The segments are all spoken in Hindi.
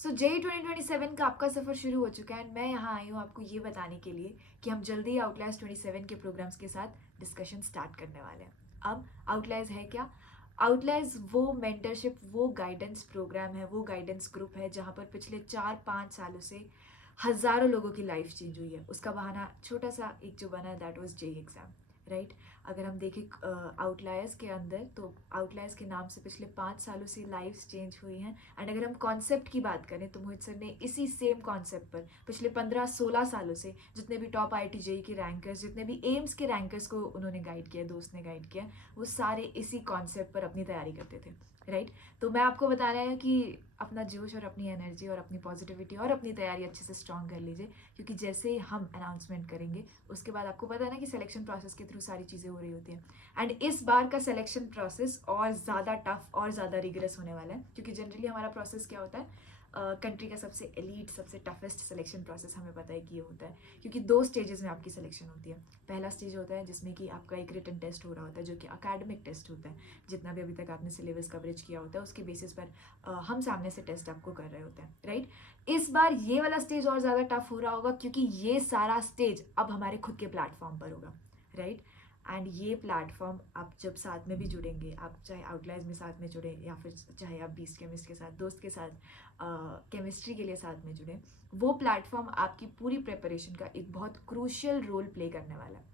सो जेई 2027 का आपका सफ़र शुरू हो चुका है एंड मैं यहाँ आई हूँ आपको ये बताने के लिए कि हम जल्दी ही आउटलायर्स 27 के प्रोग्राम्स के साथ डिस्कशन स्टार्ट करने वाले हैं। अब आउटलायर्स है क्या? आउटलायर्स वो मेंटरशिप, वो गाइडेंस प्रोग्राम है, वो गाइडेंस ग्रुप है जहाँ पर पिछले 4-5 सालों से हज़ारों लोगों की लाइफ चेंज हुई है। उसका बहाना छोटा सा एक जो बना, that was JEE exam, right? अगर हम देखें आउटलायर्स के अंदर, तो आउटलायर्स के नाम से पिछले 5 सालों से लाइफ्स चेंज हुई हैं। एंड अगर हम कॉन्सेप्ट की बात करें तो मोहित सर ने इसी सेम कॉन्सेप्ट पर पिछले 15-16 सालों से जितने भी टॉप IIT जेई के रैंकर्स, जितने भी एम्स के रैंकर्स को उन्होंने गाइड किया, दोस्त ने गाइड किया, वो सारे इसी कॉन्सेप्ट पर अपनी तैयारी करते थे, राइट? तो मैं आपको बता रहा हूँ कि अपना जोश और अपनी एनर्जी और अपनी पॉजिटिविटी और अपनी तैयारी अच्छे से स्ट्रॉन्ग कर लीजिए, क्योंकि जैसे ही हम अनाउंसमेंट करेंगे उसके बाद आपको पता है ना कि सिलेक्शन प्रोसेस के थ्रू सारी चीज़ें हो रही होती हैं। एंड इस बार का सिलेक्शन प्रोसेस और ज़्यादा टफ और ज़्यादा रिगरस होने वाला है, क्योंकि जनरली हमारा प्रोसेस क्या होता है, कंट्री का सबसे एलीट, सबसे टफेस्ट सिलेक्शन प्रोसेस हमें पता है कि ये होता है, क्योंकि 2 स्टेजेस में आपकी सिलेक्शन होती है। पहला स्टेज होता है जिसमें कि आपका एक रिटन टेस्ट हो रहा होता है, जो कि अकेडमिक टेस्ट होता है। जितना भी अभी तक आपने सिलेबस कवरेज किया होता है उसके बेसिस पर हम सामने से टेस्ट आपको कर रहे होते हैं, राइट? इस बार ये वाला स्टेज और ज़्यादा टफ हो रहा होगा, क्योंकि ये सारा स्टेज अब हमारे खुद के प्लेटफॉर्म पर होगा, राइट? एंड ये प्लेटफॉर्म आप जब साथ में भी जुड़ेंगे, आप चाहे आउटलायर्स में साथ में जुड़े या फिर चाहे आप बीस्ट केमिस्ट के साथ, दोस्त के साथ केमिस्ट्री के लिए साथ में जुड़े, वो प्लेटफॉर्म आपकी पूरी प्रिपरेशन का एक बहुत क्रूशियल रोल प्ले करने वाला है,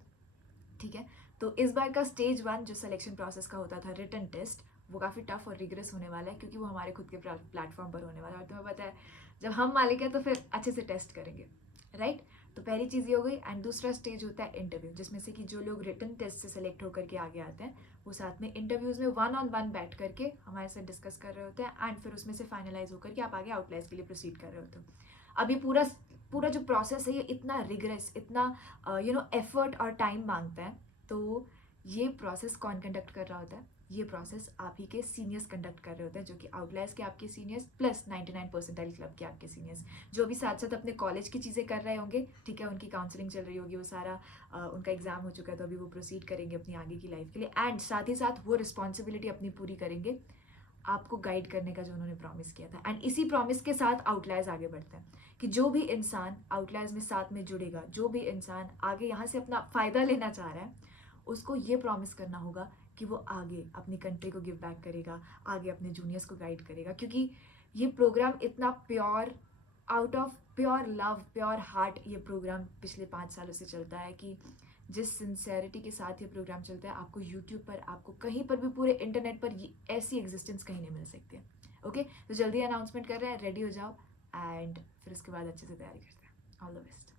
ठीक है? तो इस बार का स्टेज 1 जो सिलेक्शन प्रोसेस का होता था, रिटन टेस्ट, वो काफ़ी टफ और रिग्रेस होने वाला है, क्योंकि वो हमारे खुद के प्लेटफॉर्म पर होने वाला है। और तुम्हें पता है, जब हम मालिक हैं तो फिर अच्छे से टेस्ट करेंगे, राइट? तो पहली चीज़ ये हो गई। एंड दूसरा स्टेज होता है इंटरव्यू, जिसमें से कि जो लोग रिटन टेस्ट से सेलेक्ट होकर के आगे आते हैं, वो साथ में इंटरव्यूज़ में 1-on-1 बैठ करके हमारे साथ डिस्कस कर रहे होते हैं, एंड फिर उसमें से फाइनलाइज होकर के आप आगे आउटलाइज के लिए प्रोसीड कर रहे होते हो। अभी पूरा पूरा जो प्रोसेस है ये इतना रिग्रेस, इतना एफर्ट और टाइम मांगता है। तो ये प्रोसेस कौन कंडक्ट कर रहा होता है? ये प्रोसेस आप ही के सीनियर्स कंडक्ट कर रहे होते हैं, जो कि आउटलायर्स के आपके सीनियर्स प्लस 99 परसेंटाइल क्लब के आपके सीनियर्स, जो भी साथ साथ अपने कॉलेज की चीज़ें कर रहे होंगे, ठीक है? उनकी काउंसलिंग चल रही होगी, वो सारा उनका एग्जाम हो चुका है, तो अभी वो प्रोसीड करेंगे अपनी आगे की लाइफ के लिए, एंड साथ ही साथ वो रिस्पॉन्सिबिलिटी अपनी पूरी करेंगे आपको गाइड करने का जो उन्होंने प्रॉमिस किया था। एंड इसी प्रॉमिस के साथ आउटलायर्स आगे बढ़ते हैं, कि जो भी इंसान आउटलायर्स में साथ में जुड़ेगा, जो भी इंसान आगे यहाँ से अपना फ़ायदा लेना चाह रहा है, उसको ये प्रॉमिस करना होगा कि वो आगे अपनी कंट्री को गिव बैक करेगा, आगे अपने जूनियर्स को गाइड करेगा, क्योंकि ये प्रोग्राम इतना pure, out of pure love, pure heart ये प्रोग्राम पिछले 5 सालों से चलता है, कि जिस सिंसेरिटी के साथ ये प्रोग्राम चलता है, आपको यूट्यूब पर, आपको कहीं पर भी, पूरे इंटरनेट पर ये ऐसी एग्जिस्टेंस कहीं नहीं मिल सकती है। ओके, तो जल्दी अनाउंसमेंट कर रहे हैं, रेडी हो जाओ, एंड फिर उसके बाद अच्छे से तैयारी करते हैं। All the best.